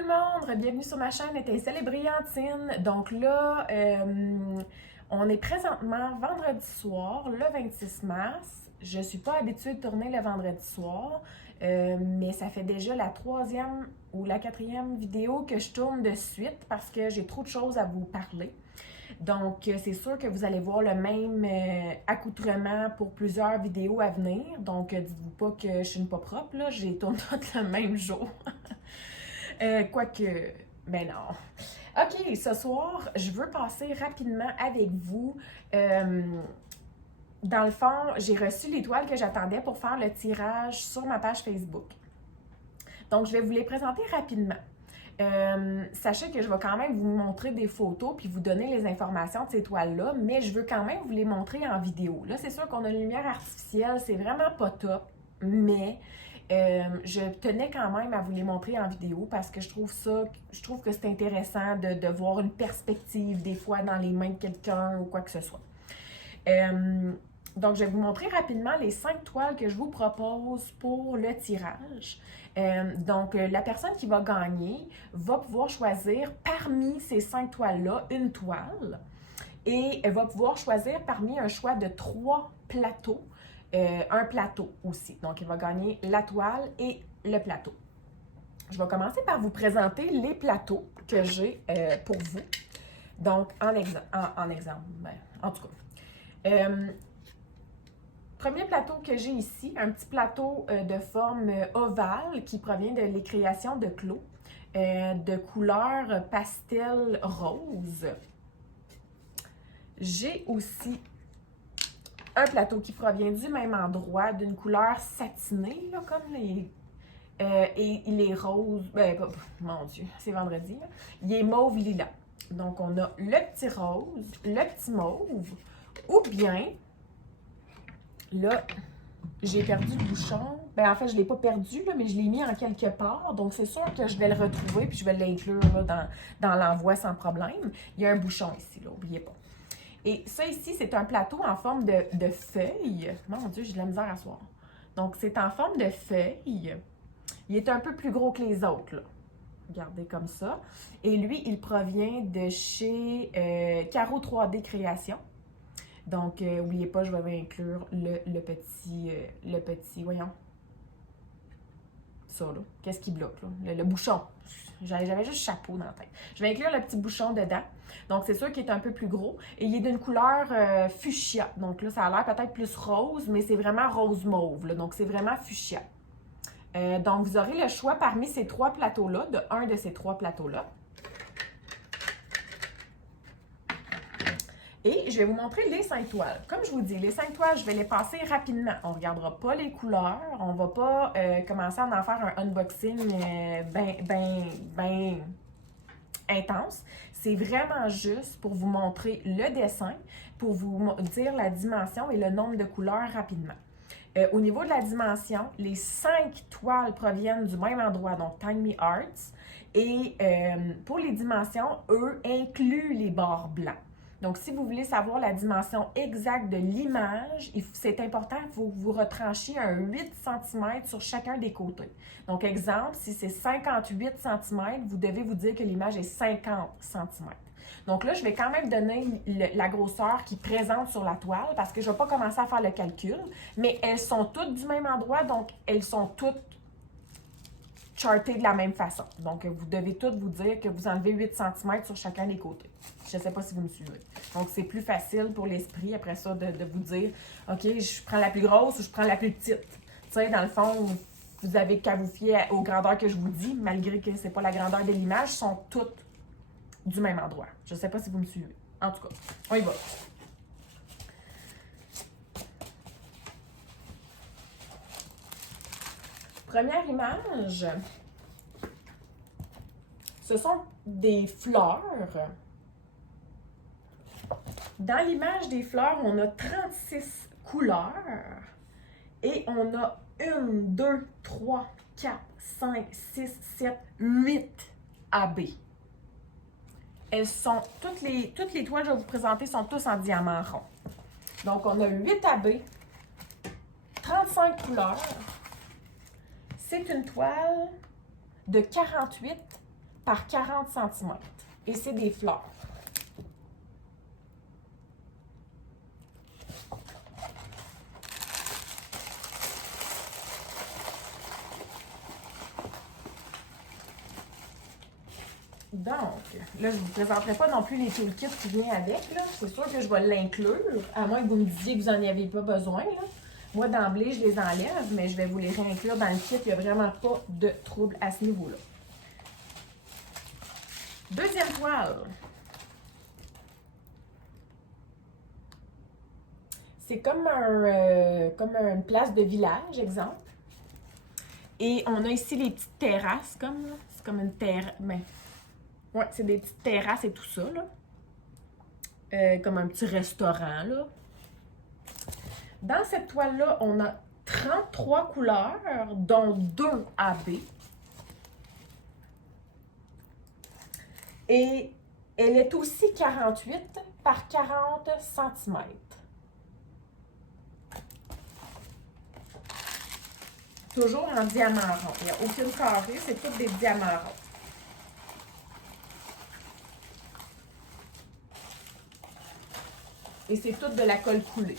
tout le monde, bienvenue sur ma chaîne Étincelle et Brillantine. Donc là, on est présentement vendredi soir, le 26 mars. Je ne suis pas habituée de tourner le vendredi soir, mais ça fait déjà la troisième ou la quatrième vidéo que je tourne de suite parce que j'ai trop de choses à vous parler. Donc, c'est sûr que vous allez voir le même accoutrement pour plusieurs vidéos à venir. Donc, dites-vous pas que je suis une pas propre, là. Je les tourne toutes le même jour. Quoique, ben non. OK, ce soir, je veux passer rapidement avec vous. Dans le fond, j'ai reçu l'étoile que j'attendais pour faire le tirage sur ma page Facebook. Donc, je vais vous les présenter rapidement. Sachez que je vais quand même vous montrer des photos puis vous donner les informations de ces toiles-là, mais je veux quand même vous les montrer en vidéo. Là, c'est sûr qu'on a une lumière artificielle, c'est vraiment pas top, mais je tenais quand même à vous les montrer en vidéo parce que je trouve que c'est intéressant de voir une perspective des fois dans les mains de quelqu'un ou quoi que ce soit. Donc, je vais vous montrer rapidement les 5 toiles que je vous propose pour le tirage. Donc, la personne qui va gagner va pouvoir choisir parmi ces 5 toiles-là une toile et elle va pouvoir choisir parmi un choix de 3 plateaux, un plateau aussi. Donc, elle va gagner la toile et le plateau. Je vais commencer par vous présenter les plateaux que j'ai pour vous. Donc, en exemple, ben, en tout cas. Premier plateau que j'ai ici, un petit plateau de forme ovale qui provient de les créations de Clos, de couleur pastel rose. J'ai aussi un plateau qui provient du même endroit, d'une couleur satinée, là, comme et il est rose, mon Dieu, c'est vendredi, là. Il est mauve lilas. Donc, on a le petit rose, le petit mauve, ou bien... Là, j'ai perdu le bouchon. Ben, en fait, je ne l'ai pas perdu, là, mais je l'ai mis en quelque part. Donc, c'est sûr que je vais le retrouver puis je vais l'inclure dans l'envoi sans problème. Il y a un bouchon ici, là, n'oubliez pas. Et ça ici, c'est un plateau en forme de feuille. Mon Dieu, j'ai de la misère à soir. Donc, c'est en forme de feuille. Il est un peu plus gros que les autres, là. Regardez comme ça. Et lui, il provient de chez Caro 3D Création. Donc, n'oubliez pas, je vais inclure le petit, voyons, ça là, qu'est-ce qui bloque là? Le bouchon, j'avais juste chapeau dans la tête. Je vais inclure le petit bouchon dedans, donc c'est sûr qu'il est un peu plus gros, et il est d'une couleur fuchsia, donc là ça a l'air peut-être plus rose, mais c'est vraiment rose mauve, là, donc c'est vraiment fuchsia. Donc vous aurez le choix parmi ces 3 plateaux-là, de un de ces 3 plateaux-là. Et je vais vous montrer les 5 toiles. Comme je vous dis, les 5 toiles, je vais les passer rapidement. On ne regardera pas les couleurs. On ne va pas commencer à en faire un unboxing ben intense. C'est vraiment juste pour vous montrer le dessin, pour vous dire la dimension et le nombre de couleurs rapidement. Au niveau de la dimension, les 5 toiles proviennent du même endroit, donc Tiny Arts. Et pour les dimensions, eux incluent les bords blancs. Donc, si vous voulez savoir la dimension exacte de l'image, c'est important que vous retranchiez un 8 cm sur chacun des côtés. Donc, exemple, si c'est 58 cm, vous devez vous dire que l'image est 50 cm. Donc là, je vais quand même donner la grosseur qui présente sur la toile parce que je ne vais pas commencer à faire le calcul, mais elles sont toutes du même endroit, donc elles sont toutes chartées de la même façon. Donc, vous devez toutes vous dire que vous enlevez 8 cm sur chacun des côtés. Je ne sais pas si vous me suivez. Donc, c'est plus facile pour l'esprit, après ça, de vous dire, OK, je prends la plus grosse ou je prends la plus petite. Tu sais, dans le fond, vous avez qu'à vous fier aux grandeurs que je vous dis, malgré que ce n'est pas la grandeur de l'image, sont toutes du même endroit. Je ne sais pas si vous me suivez. En tout cas, on y va. Première image, ce sont des fleurs. Dans l'image des fleurs, on a 36 couleurs et on a 1, 2, 3, 4, 5, 6, 7, 8 AB. Elles sont, toutes les toiles que je vais vous présenter sont tous en diamant rond. Donc, on a 8 AB, 35 couleurs. C'est une toile de 48 par 40 cm. Et c'est des fleurs. Donc, là, je ne vous présenterai pas non plus les toolkits qui viennent avec. C'est sûr que je vais l'inclure, à moins que vous me disiez que vous n'en avez pas besoin. Là. Moi, d'emblée, je les enlève, mais je vais vous les réinclure dans le kit. Il n'y a vraiment pas de trouble à ce niveau-là. Deuxième toile. C'est comme une place de village, exemple. Et on a ici les petites terrasses, comme là. C'est comme une terrasse. Ben, ouais, c'est des petites terrasses et tout ça, là. Comme un petit restaurant, là. Dans cette toile-là, on a 33 couleurs, dont 2 AB. Et elle est aussi 48 par 40 cm. Toujours en diamant rond. Il n'y a aucune carrée, c'est toutes des diamants ronds. Et c'est tout de la colle coulée.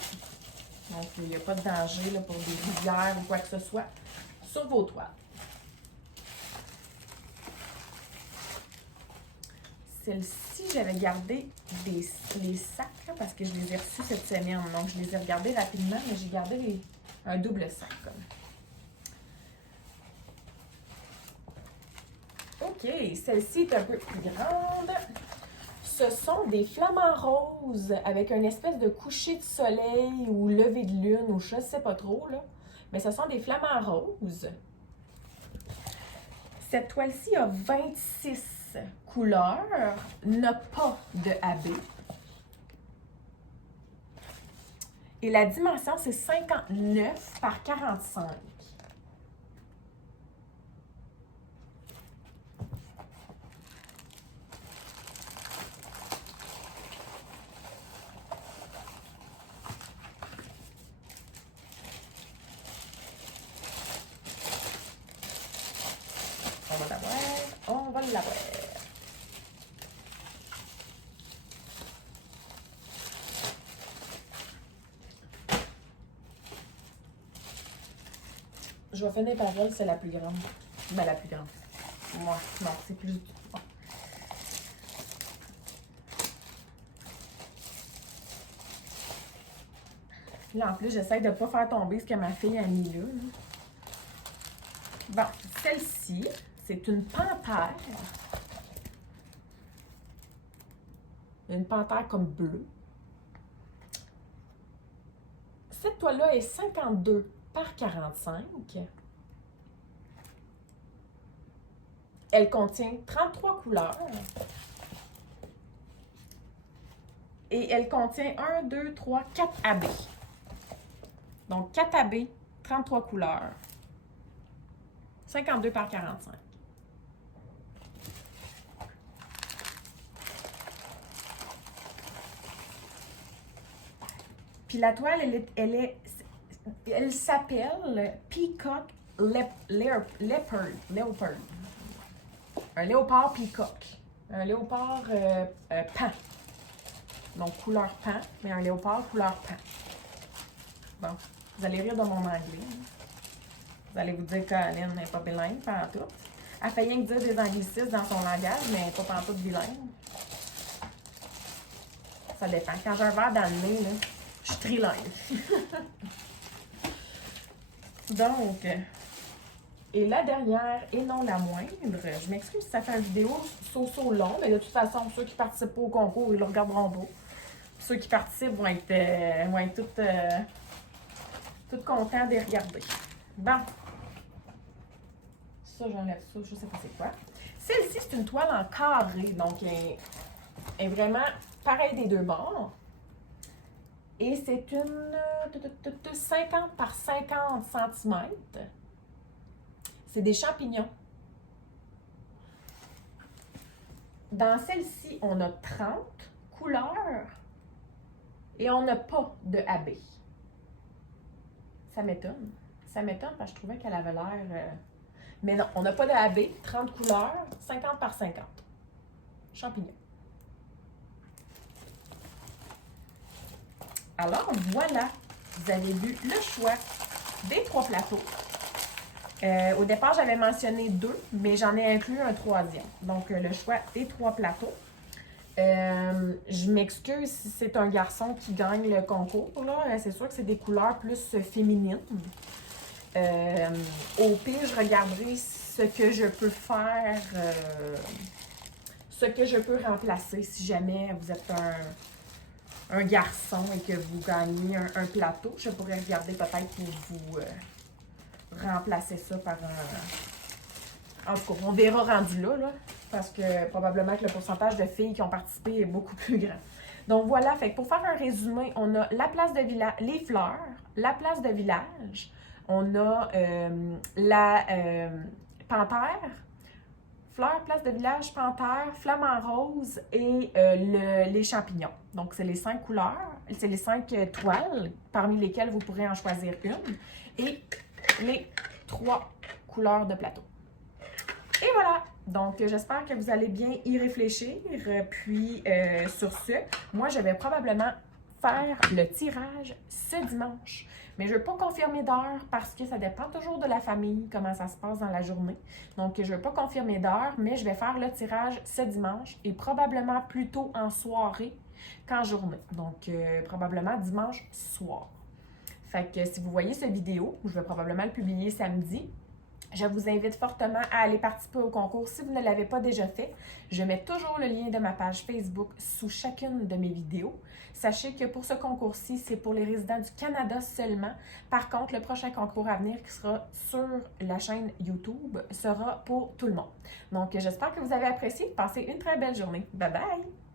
Donc, il n'y a pas de danger là, pour des rivières ou quoi que ce soit sur vos toiles. Celle-ci, j'avais gardé les sacs là, parce que je les ai reçus cette semaine. Donc, je les ai regardés rapidement, mais j'ai gardé un double sac. Comme. OK, celle-ci est un peu plus grande. Ce sont des flamants roses avec une espèce de coucher de soleil ou lever de lune ou je ne sais pas trop, là. Mais ce sont des flamants roses. Cette toile-ci a 26 couleurs, n'a pas de AB. Et la dimension, c'est 59 par 45. On va l'avoir, on va l'avoir. Je vais finir par elle, c'est la plus grande. Ben, la plus grande. Moi, non, c'est plus... Bon. Là, en plus, j'essaie de ne pas faire tomber ce que ma fille a mis là. Bon, celle-ci, c'est une panthère. Une panthère comme bleue. Cette toile-là est 52 par 45. Elle contient 33 couleurs. Et elle contient 1, 2, 3, 4 AB. Donc, 4 AB, 33 couleurs. 52 par 45. Puis la toile, elle s'appelle Peacock Leopard. Un léopard peacock. Un léopard pan. Donc, couleur pan, mais un léopard couleur pan. Bon, vous allez rire de mon anglais. Vous allez vous dire qu'Aline n'est pas bilingue, pas en tout. Elle fait rien que dire des anglicismes dans son langage, mais pas pantoute bilingue. Ça dépend. Quand j'ai un verre dans le nez, là, je suis trilingue. Donc, et la dernière, et non la moindre, je m'excuse si ça fait une vidéo so long, mais de toute façon, ceux qui participent pas au concours, ils le regarderont pas. Ceux qui participent vont être tout contents de les regarder. Bon. Ça, j'enlève ça, je sais pas c'est quoi. Celle-ci, c'est une toile en carré, donc elle est vraiment pareille des deux bords. Et c'est une 50 par 50 cm. C'est des champignons. Dans celle-ci, on a 30 couleurs et on n'a pas de AB. Ça m'étonne. Ça m'étonne parce que je trouvais qu'elle avait l'air... Mais non, on n'a pas de AB, 30 couleurs, 50 par 50. Champignons. Alors voilà, vous avez vu le choix des 3 plateaux. Au départ, j'avais mentionné 2, mais j'en ai inclus un 3e. Donc, le choix des 3 plateaux. Je m'excuse si c'est un garçon qui gagne le concours. C'est sûr que c'est des couleurs plus féminines. Au pire, je regarderai ce que je peux faire, ce que je peux remplacer si jamais vous êtes un garçon et que vous gagnez un plateau. Je pourrais regarder peut-être pour vous remplacer ça par un... En tout cas, on verra rendu là, parce que probablement que le pourcentage de filles qui ont participé est beaucoup plus grand. Donc voilà, fait que pour faire un résumé, on a la place de village, les fleurs, la place de village, on a la panthère, fleurs, place de village, panthère, flamant rose et les champignons. Donc, c'est les 5 couleurs, c'est les 5 toiles parmi lesquelles vous pourrez en choisir une et les 3 couleurs de plateau. Et voilà! Donc, j'espère que vous allez bien y réfléchir. Puis, sur ce, moi, je vais probablement faire le tirage ce dimanche. Mais je ne veux pas confirmer d'heure parce que ça dépend toujours de la famille, comment ça se passe dans la journée. Donc, je ne veux pas confirmer d'heure, mais je vais faire le tirage ce dimanche et probablement plutôt en soirée qu'en journée. Donc, probablement dimanche soir. Fait que si vous voyez cette vidéo, je vais probablement le publier samedi. Je vous invite fortement à aller participer au concours si vous ne l'avez pas déjà fait. Je mets toujours le lien de ma page Facebook sous chacune de mes vidéos. Sachez que pour ce concours-ci, c'est pour les résidents du Canada seulement. Par contre, le prochain concours à venir qui sera sur la chaîne YouTube sera pour tout le monde. Donc, j'espère que vous avez apprécié. Passez une très belle journée. Bye bye!